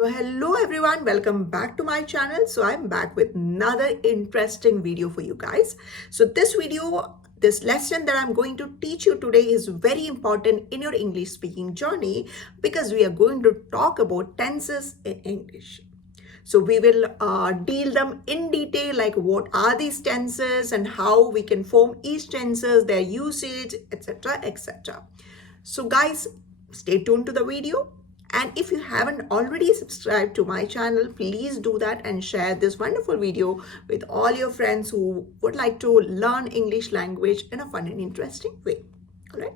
So hello everyone, welcome back to my channel. So I'm back with another interesting video for you guys. So this lesson that I'm going to teach you today is very important in your English speaking journey because we are going to talk about tenses in English. So we will deal them in detail, like what are these tenses and how we can form each tenses, their usage, etc, etc. So guys, stay tuned to the video. And if you haven't already subscribed to my channel, please do that and share this wonderful video with all your friends who would like to learn English language in a fun and interesting way. All right.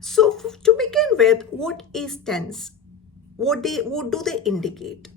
So to begin with, what is tense? What do they indicate?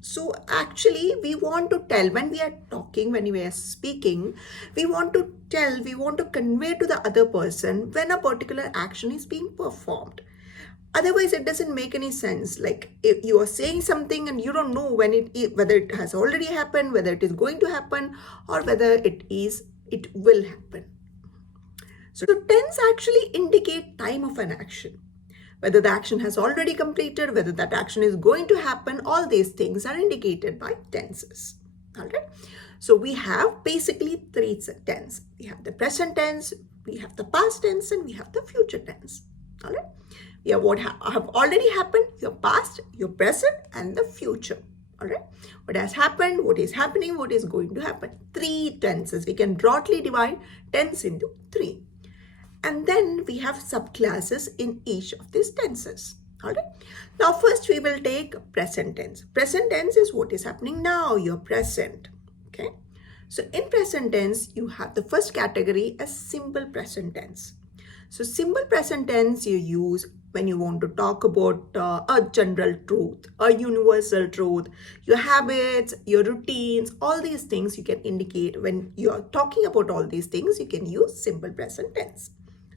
So actually, we want to tell when we are talking, when we are speaking, we want to convey to the other person when a particular action is being performed. Otherwise, it doesn't make any sense. Like if you are saying something and you don't know whether it has already happened, whether it is going to happen, or whether it will happen. So tense actually indicate time of an action. Whether the action has already completed, whether that action is going to happen, all these things are indicated by tenses. All right. So we have basically three tense. We have the present tense, we have the past tense, and we have the future tense. All right. We have what have already happened, your past, your present, and the future. All right. What has happened, what is happening, what is going to happen. Three tenses. We can broadly divide tense into three. And then we have subclasses in each of these tenses. All right. Now, first we will take present tense. Present tense is what is happening now. You're present. Okay. So in present tense, you have the first category as simple present tense. So simple present tense you use when you want to talk about a general truth, a universal truth, your habits, your routines, all these things you can indicate when you are talking about all these things, you can use simple present tense.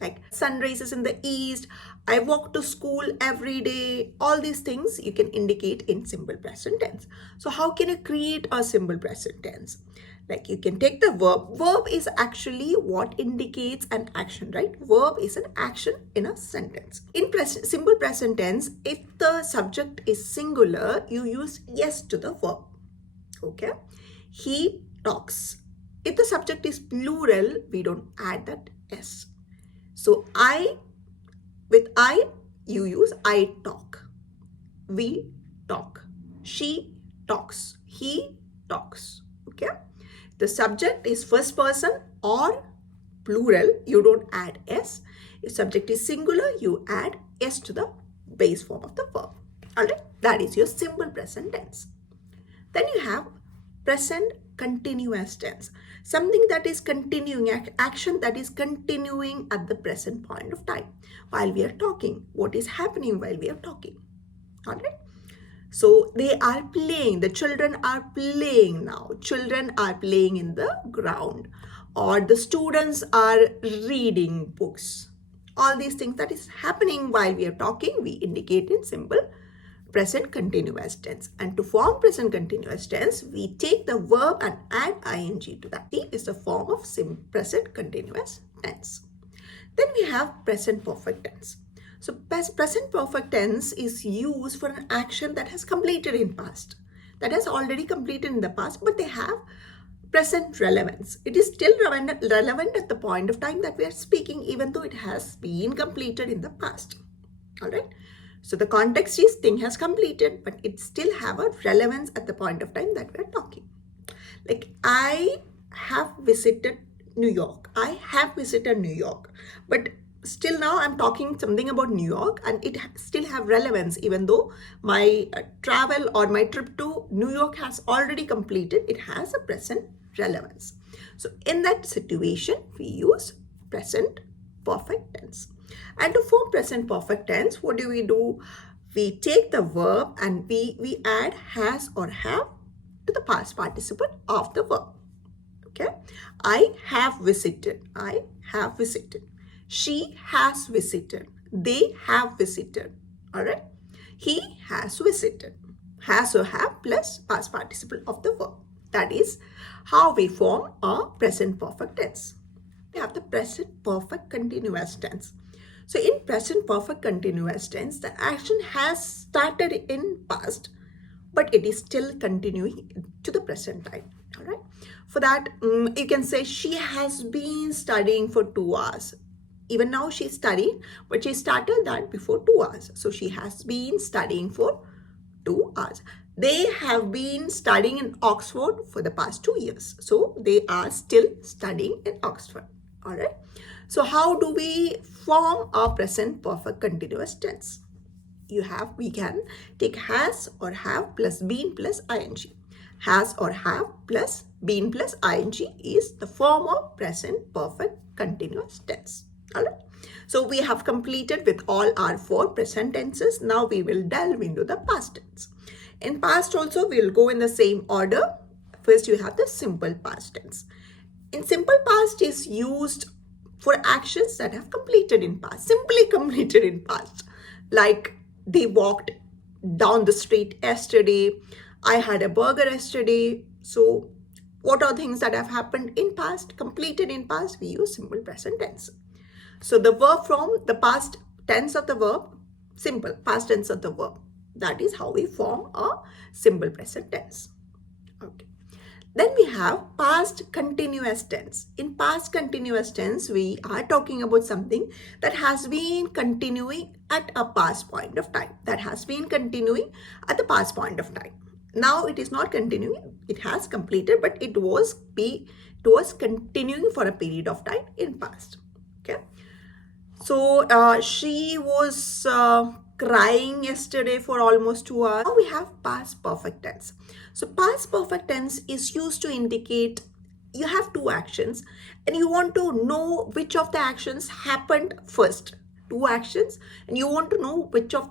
Like sun rises in the east, I walk to school every day, all these things you can indicate in simple present tense. So how can you create a simple present tense? Like you can take the verb. Verb is actually what indicates an action, right? Verb is an action in a sentence. In simple present tense, if the subject is singular, you use yes to the verb. Okay? He talks. If the subject is plural, we don't add that s. So with I, you use I talk. We talk. She talks. He talks. Okay. The subject is first person or plural, you don't add s. If subject is singular, you add s to the base form of the verb. All right. That is your simple present tense. Then you have present continuous tense. Something that is continuing, action that is continuing at the present point of time while we are talking. What is happening while we are talking? All right. So they are playing. The children are playing now. Children are playing in the ground. Or the students are reading books. All these things that is happening while we are talking, we indicate in simple present continuous tense. And to form present continuous tense, we take the verb and add ing to that. T is the form of present continuous tense. Then we have present perfect tense. So present perfect tense is used for an action that has completed in past, that has already completed in the past, but they have present relevance. It is still relevant at the point of time that we are speaking, even though it has been completed in the past. All right. So the context is thing has completed, but it still have a relevance at the point of time that we're talking. Like I have visited New York. I have visited New York, but still now I'm talking something about New York and it still have relevance even though my travel or my trip to New York has already completed. It has a present relevance. So in that situation, we use present perfect tense. And to form present perfect tense, what do? We take the verb and we add has or have to the past participle of the verb. Okay. I have visited. I have visited. She has visited. They have visited. All right. He has visited. Has or have plus past participle of the verb. That is how we form a present perfect tense. We have the present perfect continuous tense. So in present perfect continuous tense, the action has started in past but it is still continuing to the present time. All right. For that, you can say she has been studying for 2 hours. Even now she's studying, but she started that before 2 hours. So she has been studying for 2 hours. They have been studying in Oxford for the past 2 years. So they are still studying in Oxford. All right. So how do we form a present perfect continuous tense? We can take has or have plus been plus ing. Has or have plus been plus ing is the form of present perfect continuous tense. All right. So we have completed with all our 4 present tenses. Now we will delve into the past tense. In past also, we will go in the same order. First, you have the simple past tense. In simple past is used for actions that have completed in past, simply completed in past. Like they walked down the street yesterday, I had a burger yesterday. So what are things that have happened in past, completed in past? We use simple present tense. So the verb from the past tense of the verb, simple past tense of the verb. That is how we form a simple present tense. Okay. Then we have past continuous tense. In past continuous tense, we are talking about something that has been continuing at a past point of time. That has been continuing at the past point of time. Now it is not continuing. It has completed, but it was continuing for a period of time in past. Okay. So she was crying yesterday for almost 2 hours. Now we have past perfect tense. So past perfect tense is used to indicate you have 2 actions and you want to know which of the actions happened first. 2 actions and you want to know which of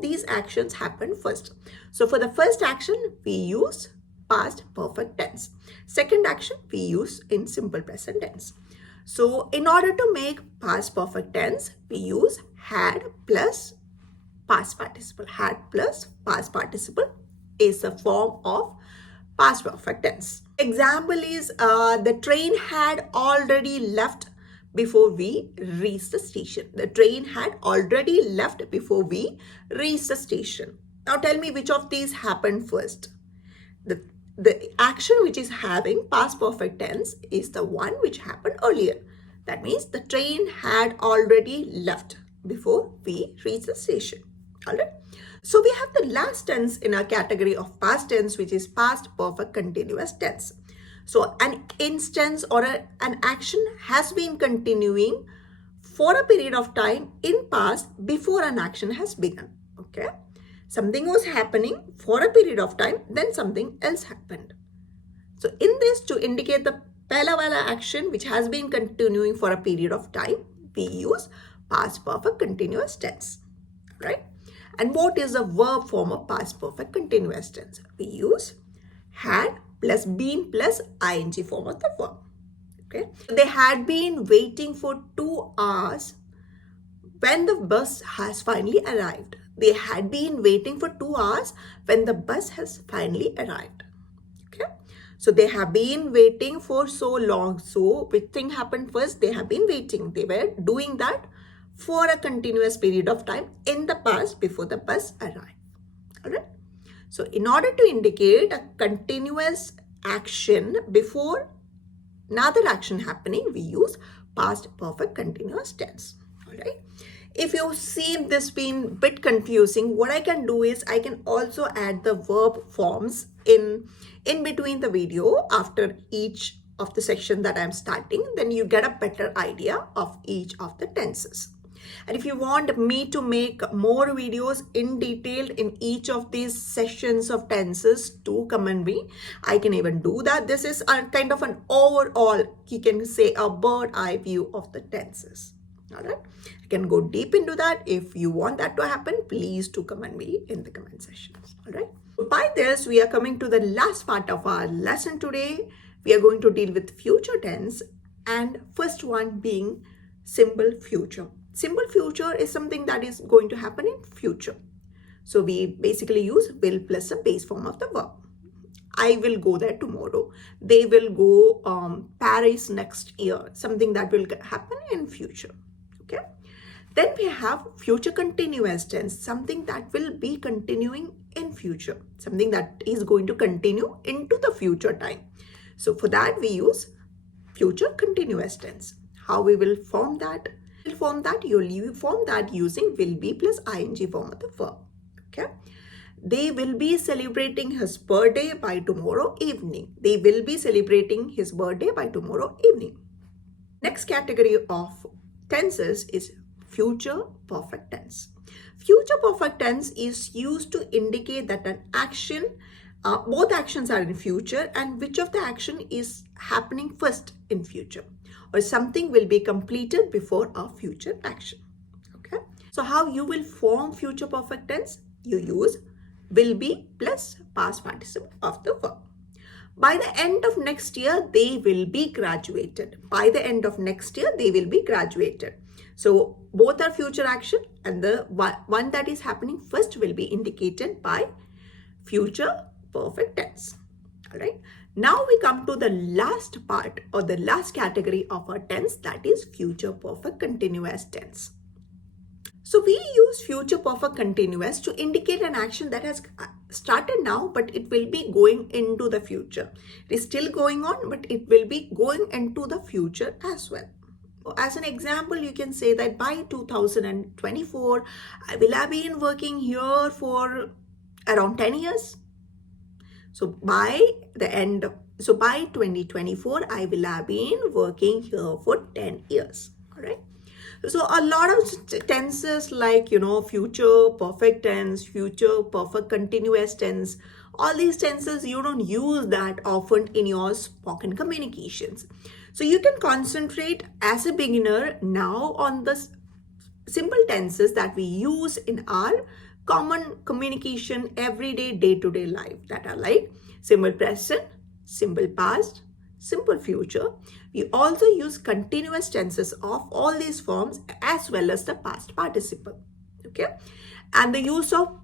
these actions happened first. So for the first action, we use past perfect tense. Second action, we use in simple present tense. So in order to make past perfect tense, we use had plus past participle. Had plus past participle is a form of past perfect tense. Example is the train had already left before we reached the station. The train had already left before we reached the station. Now tell me which of these happened first. The action which is having past perfect tense is the one which happened earlier. That means the train had already left before we reached the station. All right. So we have the last tense in our category of past tense, which is past perfect continuous tense. So an instance or an action has been continuing for a period of time in past before an action has begun. Okay. Something was happening for a period of time, then something else happened. So in this, to indicate the pehla wala action which has been continuing for a period of time, we use past perfect continuous tense, right? And what is the verb form of past perfect continuous tense? We use had plus been plus ing form of the verb. Okay. They had been waiting for 2 hours when the bus has finally arrived. They had been waiting for 2 hours when the bus has finally arrived. Okay. So they have been waiting for so long. So which thing happened first? They have been waiting. They were doing that for a continuous period of time in the past before the bus arrived. All right. So in order to indicate a continuous action before another action happening, we use past perfect continuous tense. All right. If you see this being a bit confusing, what I can do is I can also add the verb forms in between the video after each of the section that I'm starting. Then you get a better idea of each of the tenses. And if you want me to make more videos in detail in each of these sessions of tenses, do comment me. I can even do that. This is a kind of an overall, you can say a bird eye view of the tenses. All right. I can go deep into that. If you want that to happen, please do comment me in the comment sections. All right. By this, we are coming to the last part of our lesson today. We are going to deal with future tense and first one being simple future. Simple future is something that is going to happen in future. So we basically use will plus a base form of the verb. I will go there tomorrow. They will go Paris next year. Something that will happen in future. Okay. Then we have future continuous tense, something that will be continuing in future, something that is going to continue into the future time. So for that we use future continuous tense. How we will form that? You'll form that using will be plus ing form of the verb. Okay. They will be celebrating his birthday by tomorrow evening. They will be celebrating his birthday by tomorrow evening. Next category of tenses is future perfect tense. Future perfect tense is used to indicate that an action, both actions are in future, and which of the action is happening first in future, or something will be completed before a future action. Okay. So how you will form future perfect tense? You use will be plus past participle of the verb. By the end of next year, they will be graduated. By the end of next year, they will be graduated. So both are future action, and the one that is happening first will be indicated by future perfect tense. All right. Now we come to the last part or the last category of our tense, that is future perfect continuous tense. So we use future perfect continuous to indicate an action that has started now, but it will be going into the future. It is still going on, but it will be going into the future as well. As an example, you can say that by 2024, I will have been working here for around 10 years. So by 2024, I will have been working here for 10 years. All right. So a lot of tenses like, future perfect tense, future perfect continuous tense, all these tenses, you don't use that often in your spoken communications. So you can concentrate as a beginner now on the simple tenses that we use in our common communication everyday day-to-day life, that are like simple present, simple past, simple future. We also use continuous tenses of all these forms as well as the past participle. Okay. And the use of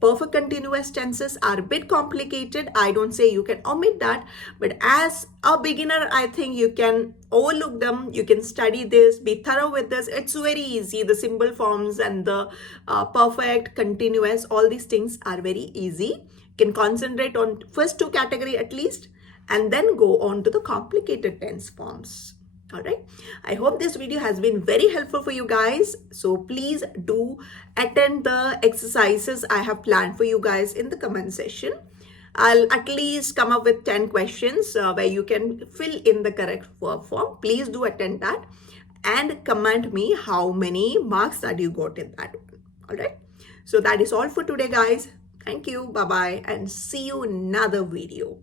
perfect continuous tenses are a bit complicated. I don't say you can omit that, but as a beginner, I think you can overlook them. You can study this, be thorough with this. It's very easy. The simple forms and the perfect, continuous, all these things are very easy. You can concentrate on first two category at least, and then go on to the complicated tense forms. All right. I hope this video has been very helpful for you guys. So please do attend the exercises I have planned for you guys in the comment section. I'll at least come up with 10 questions where you can fill in the correct verb form. Please do attend that and comment me how many marks that you got in that one. All right. So that is all for today, guys. Thank you. Bye-bye, and see you in another video.